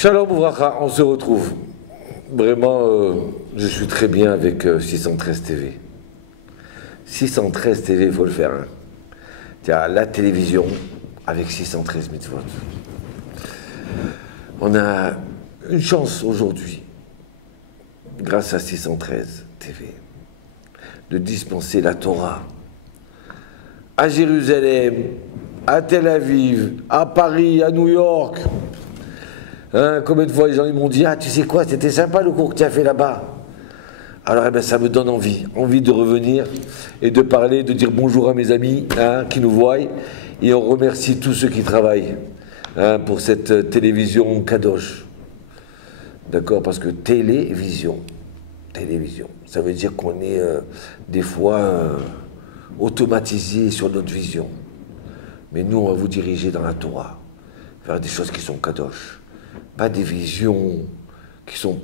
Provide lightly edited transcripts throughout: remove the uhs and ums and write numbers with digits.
Shalom Ouvracha, on se retrouve. Vraiment, je suis très bien avec 613 TV. 613 TV, il faut le faire. Hein. Tiens, la télévision avec 613 mitzvot. On a une chance aujourd'hui, grâce à 613 TV, de dispenser la Torah à Jérusalem, à Tel Aviv, à Paris, à New York. Hein, combien de fois les gens m'ont dit « Ah, tu sais quoi, c'était sympa le cours que tu as fait là-bas ». Alors eh ben, ça me donne envie de revenir et de parler, de dire bonjour à mes amis hein, qui nous voient. Et on remercie tous ceux qui travaillent hein, pour cette télévision Kadosh. D'accord, parce que télévision, ça veut dire qu'on est des fois automatisé sur notre vision. Mais nous, on va vous diriger dans la Torah, vers des choses qui sont Kadosh. Pas des visions qui sont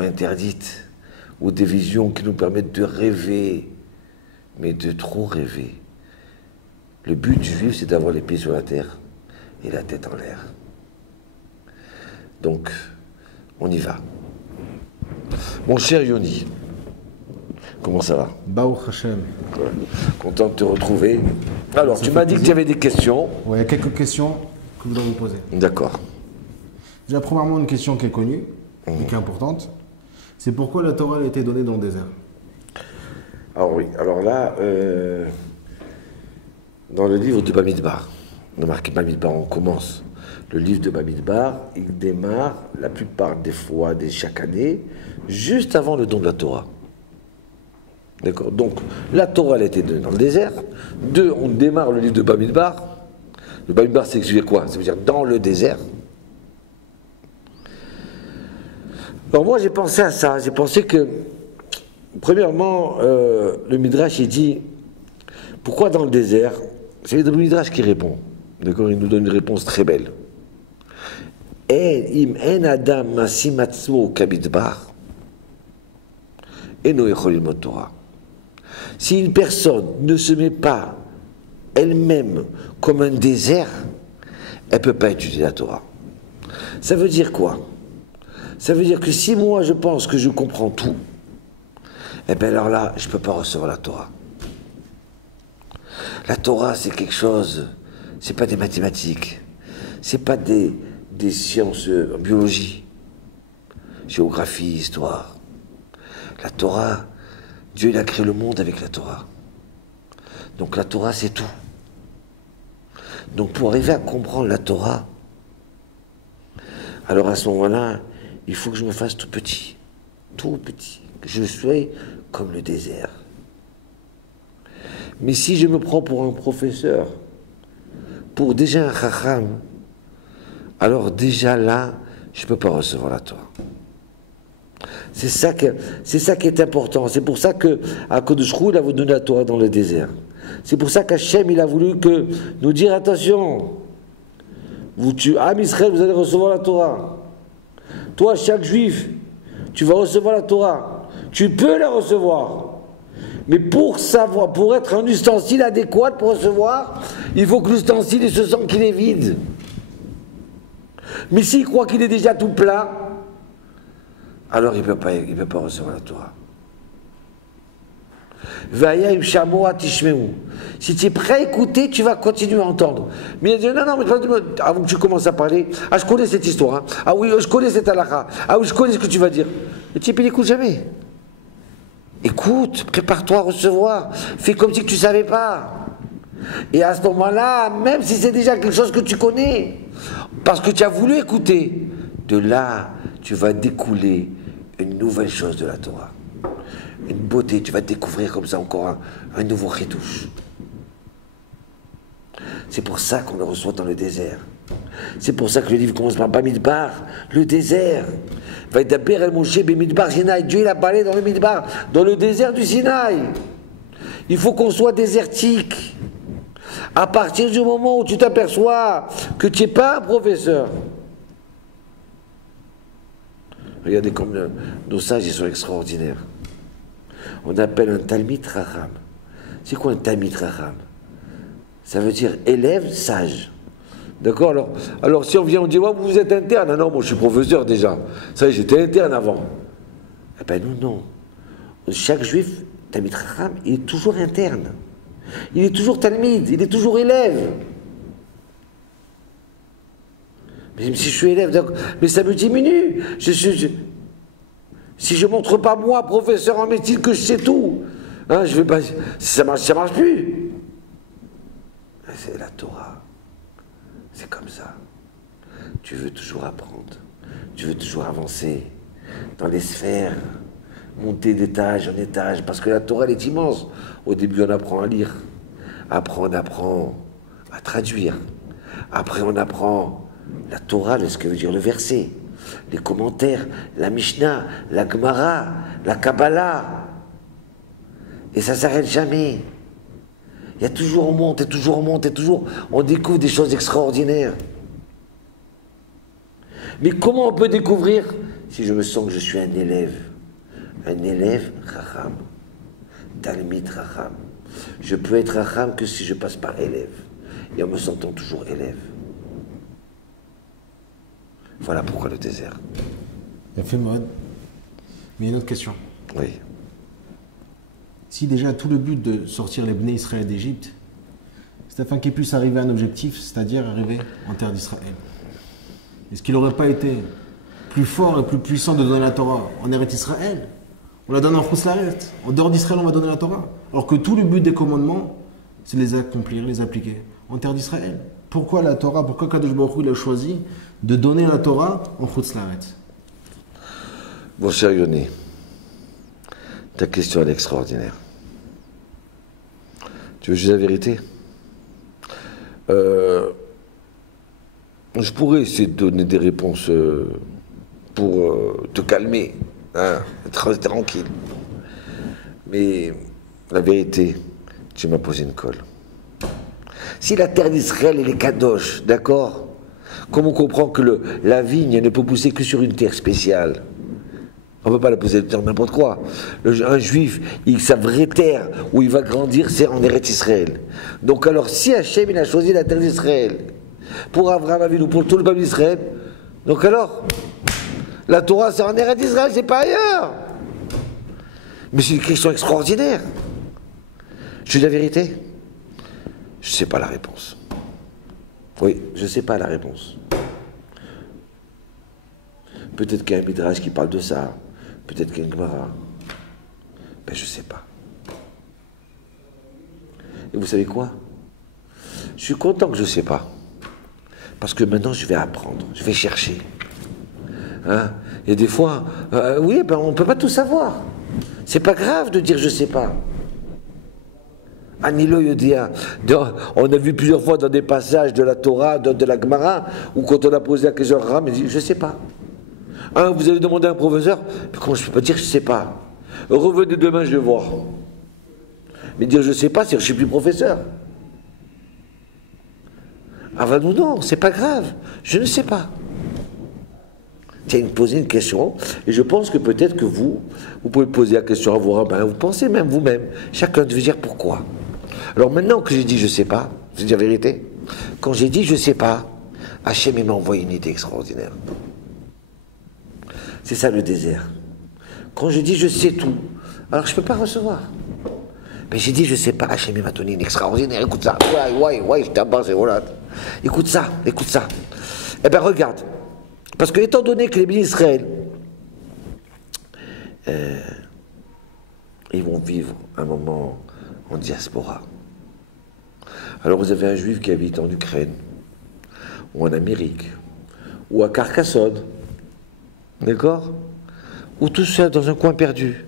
interdites, ou des visions qui nous permettent de rêver, mais de trop rêver. Le but du juif, c'est d'avoir les pieds sur la terre et la tête en l'air. Donc, on y va. Mon cher Yoni, comment ça va? Baruch Hashem. Ouais. Content de te retrouver. Alors, tu m'as dit que tu avais des questions. Oui, il y a quelques questions que je voudrais vous poser. D'accord. Déjà, premièrement, une question qui est connue et qui est importante. C'est pourquoi la Torah a été donnée dans le désert? Alors oui, alors là, dans le livre de Bamidbar, on a marqué Bamidbar, on commence. Le livre de Bamidbar, il démarre la plupart des fois, chaque année, juste avant le don de la Torah. D'accord? Donc, la Torah, elle a été donnée dans le désert. 2, on démarre le livre de Bamidbar. Le Bamidbar, c'est quoi? Ça veut dire dans le désert. Alors moi, j'ai pensé à ça. J'ai pensé que, premièrement, le Midrash, il dit, pourquoi dans le désert? C'est le Midrash qui répond. D'accord? Il nous donne une réponse très belle. Im en adam masim atzmo kabidbar, eno yechol lilmod Torah. Si une personne ne se met pas elle-même comme un désert, elle ne peut pas étudier la Torah. Ça veut dire quoi? Ça veut dire que si moi je pense que je comprends tout, eh bien alors là, je ne peux pas recevoir la Torah. La Torah, c'est quelque chose, c'est pas des mathématiques, c'est pas des sciences en biologie, géographie, histoire. La Torah, Dieu il a créé le monde avec la Torah. Donc la Torah, c'est tout. Donc pour arriver à comprendre la Torah, alors à ce moment-là, il faut que je me fasse tout petit, que je sois comme le désert. Mais si je me prends pour un professeur, pour déjà un chacham, alors déjà là, je ne peux pas recevoir la Torah. C'est ça qui est important. C'est pour ça qu'à Kodesh Hu, il a voulu donner la Torah dans le désert. C'est pour ça qu'Hachem, il a voulu nous dire attention, Am Israël, vous allez recevoir la Torah. Toi, chaque juif, tu vas recevoir la Torah. Tu peux la recevoir. Mais pour savoir, pour être un ustensile adéquat pour recevoir, il faut que l'ustensile se sente qu'il est vide. Mais s'il croit qu'il est déjà tout plat, alors il ne peut pas recevoir la Torah. Si tu es prêt à écouter, tu vas continuer à entendre. Mais il a dit non, mais avant que tu commences à parler, ah je connais cette histoire, hein. Ah oui, je connais cette halakha, ah oui, je connais ce que tu vas dire. Le type il n'écoute jamais. Écoute, prépare-toi à recevoir, fais comme si tu ne savais pas. Et à ce moment-là, même si c'est déjà quelque chose que tu connais, parce que tu as voulu écouter, de là, tu vas découler une nouvelle chose de la Torah. Une beauté, tu vas découvrir comme ça encore un nouveau chidouche. C'est pour ça qu'on le reçoit dans le désert. C'est pour ça que le livre commence par Bamidbar, le désert. Vaidaber el Moshe bemidbar Sinaï. Dieu il a parlé dans le Midbar, dans le désert du Sinaï. Il faut qu'on soit désertique. À partir du moment où tu t'aperçois que tu n'es pas un professeur. Regardez comme nos sages, ils sont extraordinaires. On appelle un Talmid Chacham. C'est quoi un Talmid Chacham? Ça veut dire élève sage. D'accord, alors si on vient, on dit, oh, vous êtes interne. Ah non, moi je suis professeur déjà. Ça y est, j'étais interne avant. Eh ben nous, non. Chaque juif, Talmid Chacham, il est toujours interne. Il est toujours Talmid, il est toujours élève. Mais si je suis élève, mais ça me diminue. Si je ne montre pas moi, professeur en médecine, que je sais tout, hein, je vais pas, ça marche plus. C'est la Torah. C'est comme ça. Tu veux toujours apprendre. Tu veux toujours avancer dans les sphères, monter d'étage en étage, parce que la Torah, elle est immense. Au début, on apprend à lire. Après, on apprend à traduire. Après, on apprend la Torah, ce que veut dire le verset, les commentaires, la Mishnah, la Gemara, la Kabbalah. Et ça ne s'arrête jamais. Il y a toujours, on monte, et toujours, on monte, et toujours, on découvre des choses extraordinaires. Mais comment on peut découvrir si je me sens que je suis un élève Chacham, Talmid Chacham. Je peux être Chacham que si je passe par élève, et en me sentant toujours élève. Voilà pourquoi le désert. Il a fait mode. Mais une autre question. Oui. Si déjà tout le but de sortir les Bnei Israël d'Égypte, c'est afin qu'ils puissent arriver à un objectif, c'est-à-dire arriver en terre d'Israël. Est-ce qu'il n'aurait pas été plus fort et plus puissant de donner la Torah en Eretz Israël? On la donne en Chutz La'aretz. En dehors d'Israël, on va donner la Torah. Alors que tout le but des commandements, c'est les accomplir, les appliquer en terre d'Israël. Pourquoi la Torah, pourquoi Kadosh Baruch Hu, il a choisi de donner la Torah en Chutz La'aretz? Bon, cher Yoni, ta question elle est extraordinaire. Tu veux juste la vérité? Je pourrais essayer de donner des réponses pour te calmer, hein, être tranquille. Mais la vérité, tu m'as posé une colle. Si la terre d'Israël elle est kadosh, d'accord? Comment on comprend que la vigne ne peut pousser que sur une terre spéciale? On ne peut pas la poser sur n'importe quoi. Un juif, sa vraie terre où il va grandir, c'est en Eretz Israël. Donc alors, si Hachem il a choisi la terre d'Israël pour Abraham Avinu, pour tout le peuple d'Israël, donc alors, la Torah c'est en Eretz Israël, c'est pas ailleurs. Mais c'est une question extraordinaire. Je dis la vérité? Je ne sais pas la réponse. Oui, je ne sais pas la réponse. Peut-être qu'il y a un midrash qui parle de ça. Peut-être qu'il y a une Gemara. Mais je ne sais pas. Et vous savez quoi? Je suis content que je ne sais pas. Parce que maintenant, je vais apprendre. Je vais chercher. Hein? Et des fois, oui, ben, on ne peut pas tout savoir. C'est pas grave de dire je ne sais pas. Anilo Yodia. On a vu plusieurs fois dans des passages de la Torah, de la Gemara, où quand on a posé la question à Ram, il dit je ne sais pas. Hein, vous allez demander à un professeur, mais comment je peux pas dire je ne sais pas? Revenez demain, je vais voir. Mais dire je ne sais pas, c'est que je ne suis plus professeur. Ah ben non, c'est pas grave, je ne sais pas. Tiens, il me posait une question, et je pense que peut-être que vous pouvez poser la question à vos rabbins, vous pensez même vous-même, chacun devait dire pourquoi. Alors maintenant que j'ai dit je ne sais pas, je vais dire la vérité, quand j'ai dit je ne sais pas, Hachem m'a envoyé une idée extraordinaire. C'est ça le désert. Quand je dis je sais tout, alors je ne peux pas recevoir. Mais j'ai dit je ne sais pas, Hachem m'a donné une extraordinaire, écoute ça, ouais, je t'aborde, voilà. Écoute ça. Eh bien regarde, parce que étant donné que les bénis d'Israël, ils vont vivre un moment en diaspora. Alors vous avez un juif qui habite en Ukraine, ou en Amérique, ou à Carcassonne, d'accord? Ou tout seul dans un coin perdu.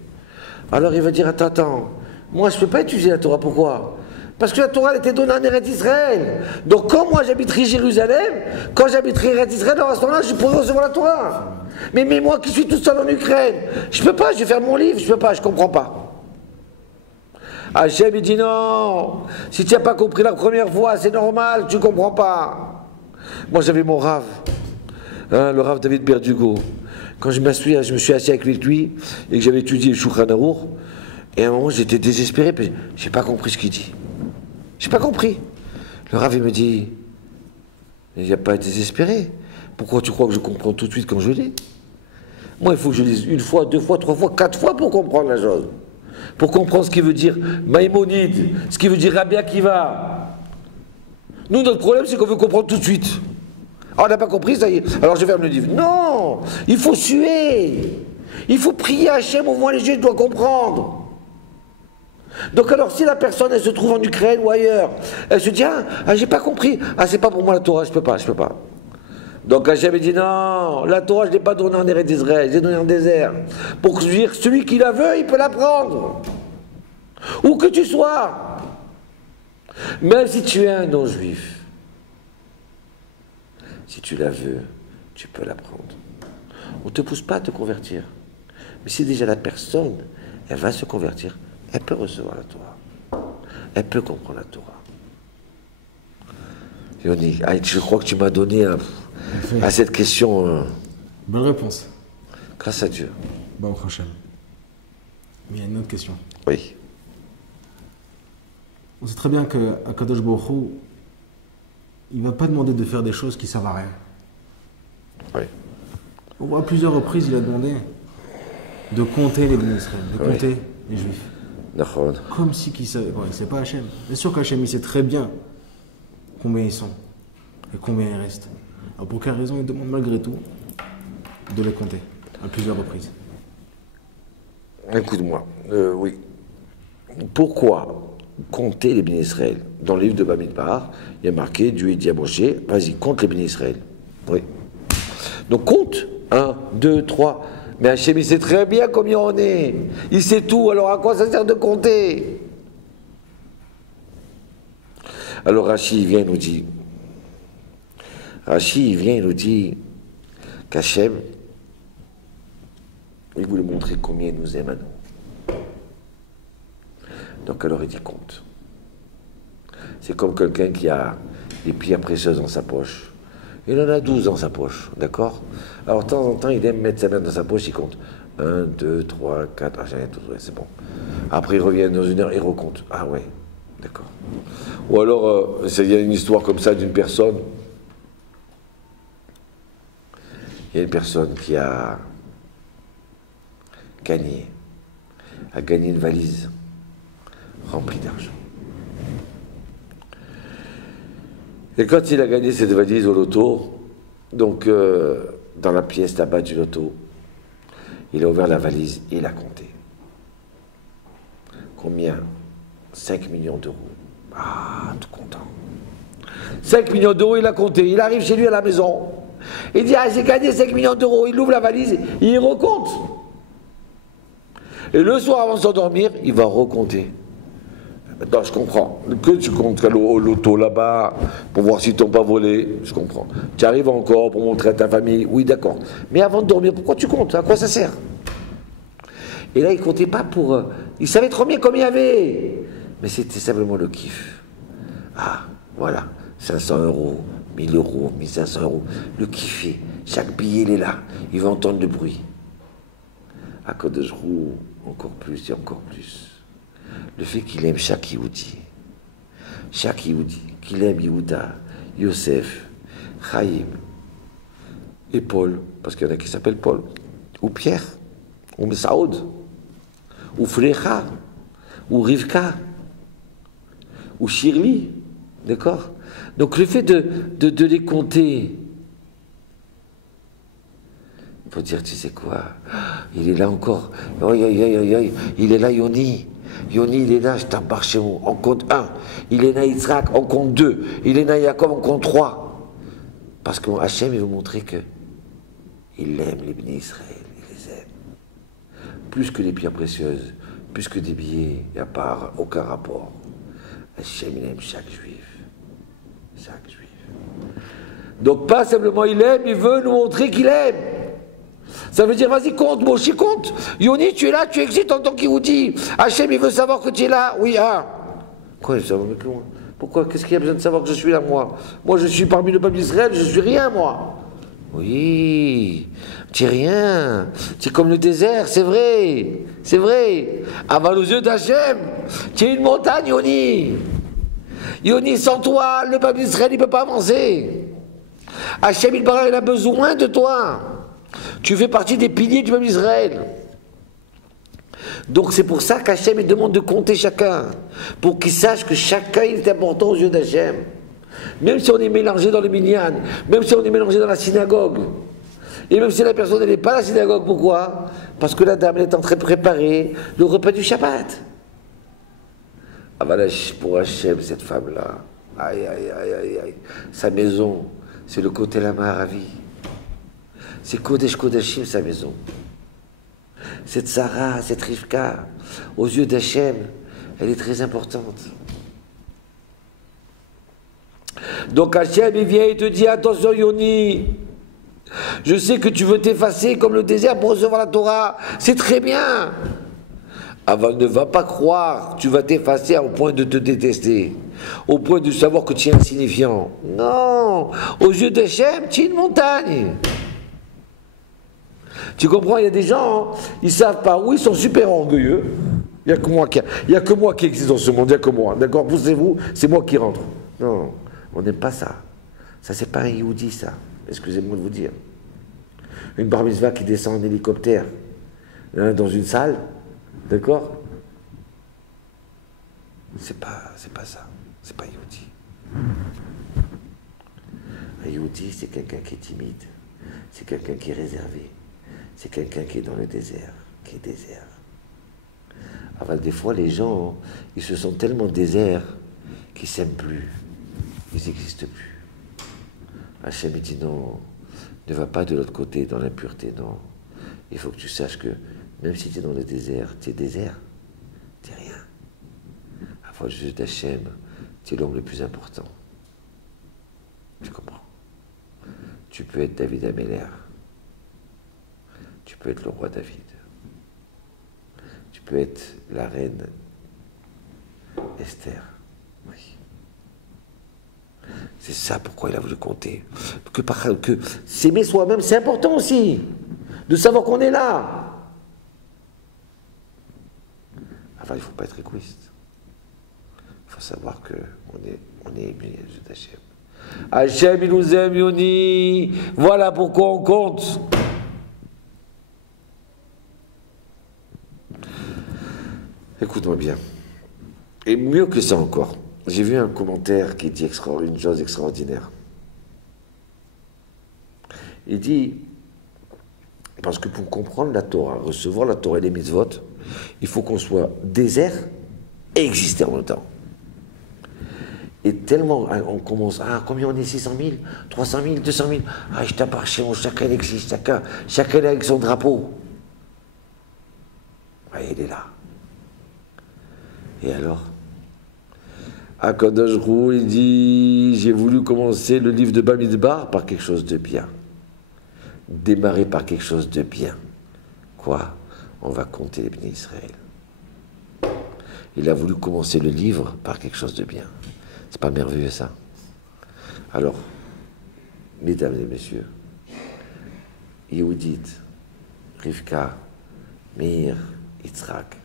Alors il va dire, attends, moi je ne peux pas utiliser la Torah, pourquoi? Parce que la Torah elle était donnée en Eretz Israël. Donc quand moi j'habiterai Jérusalem, quand j'habiterai Eretz Israël, à ce moment-là, je pourrai recevoir la Torah. Mais moi qui suis tout seul en Ukraine, je peux pas, je vais faire mon livre, je peux pas, je comprends pas. Hachem il dit non, si tu n'as pas compris la première fois, c'est normal, tu comprends pas. Moi j'avais mon Rav, hein, le Rav David Berdugo. Quand je me suis assis avec lui et que j'avais étudié le Shulchan Aruch, et à un moment j'étais désespéré, parce que j'ai pas compris ce qu'il dit. J'ai pas compris. Le Rav il me dit, Il n'y a pas à désespérer. Pourquoi tu crois que je comprends tout de suite quand je lis? Moi, il faut que je lise une fois, deux fois, trois fois, quatre fois pour comprendre la chose. Pour comprendre ce qui veut dire Maïmonide, ce qui veut dire Rabbi Akiva. Nous, notre problème, c'est qu'on veut comprendre tout de suite. Ah, on n'a pas compris, ça y est, alors je ferme le livre. Non, il faut suer. Il faut prier Hachem, au moins les yeux doivent comprendre. Donc alors, si la personne, elle se trouve en Ukraine ou ailleurs, elle se dit, ah j'ai pas compris, ah c'est pas pour moi la Torah, je peux pas. Donc Hachem dit, non, la Torah, je ne l'ai pas donnée en Eretz d'Israël, je l'ai donnée en désert. Pour dire, celui qui la veut, il peut la prendre. Où que tu sois. Même si tu es un non-juif. Si tu la veux, tu peux la prendre. On ne te pousse pas à te convertir. Mais si déjà la personne, elle va se convertir, elle peut recevoir la Torah. Elle peut comprendre la Torah. Yoni, je crois que tu m'as donné à cette question. Bonne réponse. Grâce à Dieu. Bon, Hachem. Mais il y a une autre question. Oui. On sait très bien qu'à Kadosh Baruch Hu, il ne va pas demander de faire des choses qui servent à rien. Oui. On voit à plusieurs reprises, il a demandé de compter les bénis Israël, de compter les Juifs. D'accord. Comme si qu'il savait. Ouais, c'est pas Hachem. Bien sûr qu'Hachem, il sait très bien combien ils sont et combien il reste. Alors pour quelle raison il demande malgré tout de les compter à plusieurs reprises? Écoute-moi, oui. Pourquoi compter les bénis Israël? Dans le livre de Bamidbar, il y a marqué, Dieu dit à Moshe, vas-y, compte les bénis Israël. Oui. Donc compte, 1, 2, 3. Mais Hachem, il sait très bien combien on est. Il sait tout, alors à quoi ça sert de compter? Alors Rashi, il vient, il nous dit qu'Hachem, il voulait montrer combien il nous aime à nous. Donc alors il dit compte. C'est comme quelqu'un qui a des pierres précieuses dans sa poche. Il en a 12 dans sa poche, d'accord? Alors de temps en temps, il aime mettre sa main dans sa poche, il compte. 1, 2, 3, 4, j'en ai 12, ouais, c'est bon. Après il revient dans une heure, il recompte. Ah ouais, d'accord. Ou alors, il y a une histoire comme ça d'une personne. Il y a une personne qui a gagné une valise remplie d'argent. Et quand il a gagné cette valise au loto, donc dans la pièce tabac du loto, il a ouvert la valise et il a compté. Combien? 5 millions d'euros. Ah, tout content. 5 millions d'euros, il a compté. Il arrive chez lui à la maison. Il dit, ah, j'ai gagné 5 millions d'euros. Il ouvre la valise et il recompte. Et le soir, avant de s'endormir, il va recompter. Maintenant, je comprends. Que tu comptes au loto là-bas pour voir si tu n'as pas volé, je comprends. Tu arrives encore pour montrer à ta famille, oui, d'accord. Mais avant de dormir, pourquoi tu comptes? À quoi ça sert? Et là, il ne comptait pas pour... il savait trop bien combien il y avait. Mais c'était simplement le kiff. Ah, voilà, 500 euros, 1000 euros, 1500 euros. Le kiffer. Chaque billet, il est là. Il va entendre le bruit. À Kadosh Hu, encore plus et encore plus. Le fait qu'il aime chaque Yehudi, qu'il aime Yehuda, Yosef, Chaim et Paul, parce qu'il y en a qui s'appellent Paul, ou Pierre, ou Mesaoud, ou Flecha, ou Rivka, ou Shirli, d'accord? Donc le fait de les compter, il faut dire, tu sais quoi, il est là encore, il est là Yoni. Yoni, il est là, je t'embarque chez vous. On compte 1. Il est là, Yitzhak, on compte 2. Il est là, Yaakov, on compte 3. Parce que Hachem, il veut montrer que il aime les bénis Israël, il les aime. Plus que les pierres précieuses, plus que des billets, il n'y a pas aucun rapport. Hachem, il aime chaque juif. Chaque juif. Donc, pas simplement il aime, il veut nous montrer qu'il aime. Ça veut dire, vas-y, compte, Moshe, compte. Yoni, tu es là, tu existes en tant qu'Yehudi. Hachem, il veut savoir que tu es là. Oui, Quoi, il veut savoir que moi? Pourquoi? Qu'est-ce qu'il y a besoin de savoir que je suis là, moi? Moi, je suis parmi le peuple d'Israël, je suis rien, moi. Oui, tu es rien. Tu es comme le désert, c'est vrai. C'est vrai. Avant aux yeux d'Hachem, tu es une montagne, Yoni. Yoni, sans toi, le peuple d'Israël, il ne peut pas avancer. Hachem il a besoin de toi. Tu fais partie des piliers du peuple d'Israël. Donc c'est pour ça qu'Hachem il demande de compter chacun, pour qu'il sache que chacun est important aux yeux d'Hachem. Même si on est mélangé dans le minyan, même si on est mélangé dans la synagogue, et même si la personne n'est pas à la synagogue, pourquoi? Parce que la dame elle est en train de préparer le repas du Shabbat. Ah voilà, pour Hachem, cette femme-là, aïe, aïe, aïe, aïe, aïe, sa maison, c'est le côté la Maharavi. C'est Kodesh Kodashim, sa maison. Cette Sarah, cette Rivka, aux yeux d'Hachem, elle est très importante. Donc Hachem, il vient et te dit, attention Yoni, je sais que tu veux t'effacer comme le désert pour recevoir la Torah, c'est très bien. Avant, ne va pas croire, tu vas t'effacer au point de te détester, au point de savoir que tu es insignifiant. Non, aux yeux d'Hachem, tu es une montagne. Tu comprends, il y a des gens, ils ne savent pas où, ils sont super orgueilleux. Il n'y a que moi qui existe dans ce monde, il n'y a que moi. D'accord, poussez-vous, c'est moi qui rentre. Non, on n'aime pas ça. Ça, c'est pas un Yehudi, ça. Excusez-moi de vous dire. Une bar mitzvah qui descend en hélicoptère hein, dans une salle, d'accord? C'est pas ça. C'est pas Yehudi. Un Yehudi, c'est quelqu'un qui est timide. C'est quelqu'un qui est réservé. C'est quelqu'un qui est dans le désert, qui est désert. Alors, des fois, les gens, ils se sentent tellement déserts qu'ils ne s'aiment plus. Ils n'existent plus. Hachem dit non, ne va pas de l'autre côté, dans l'impureté, non. Il faut que tu saches que même si tu es dans le désert, tu es désert, tu n'es rien. À la yeux d'Hachem, tu es l'homme le plus important. Tu comprends? Tu peux être David Améler. Tu peux être le roi David. Tu peux être la reine Esther. Oui. C'est ça pourquoi il a voulu compter. Que s'aimer soi-même, c'est important aussi. De savoir qu'on est là. Enfin, il ne faut pas être égoïste. Il faut savoir qu'on est aimé d'Hachem. Hachem, il nous aime, Yoni. Voilà pourquoi on compte. Écoute-moi bien. Et mieux que ça encore, j'ai vu un commentaire qui dit une chose extraordinaire. Il dit, parce que pour comprendre la Torah, recevoir la Torah et les mitzvot, il faut qu'on soit désert et exister en même temps. Et tellement, on commence, combien on est, 600 000, 300 000, 200 000, je t'appartiens, chacun existe, chacun est avec son drapeau. Il est là. Et alors, Akadosh Hu, il dit, j'ai voulu commencer le livre de Bamidbar par quelque chose de bien. Démarrer par quelque chose de bien. Quoi? On va compter les bénis Israël. Il a voulu commencer le livre par quelque chose de bien. C'est pas merveilleux ça? Alors, mesdames et messieurs, Yehudit, Rivka, Meir, Yitzhak,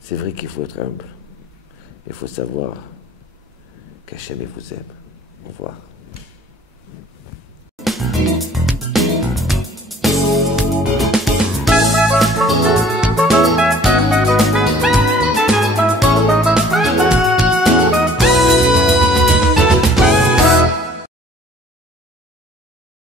c'est vrai qu'il faut être humble. Il faut savoir qu'Hachem vous aime. Au revoir.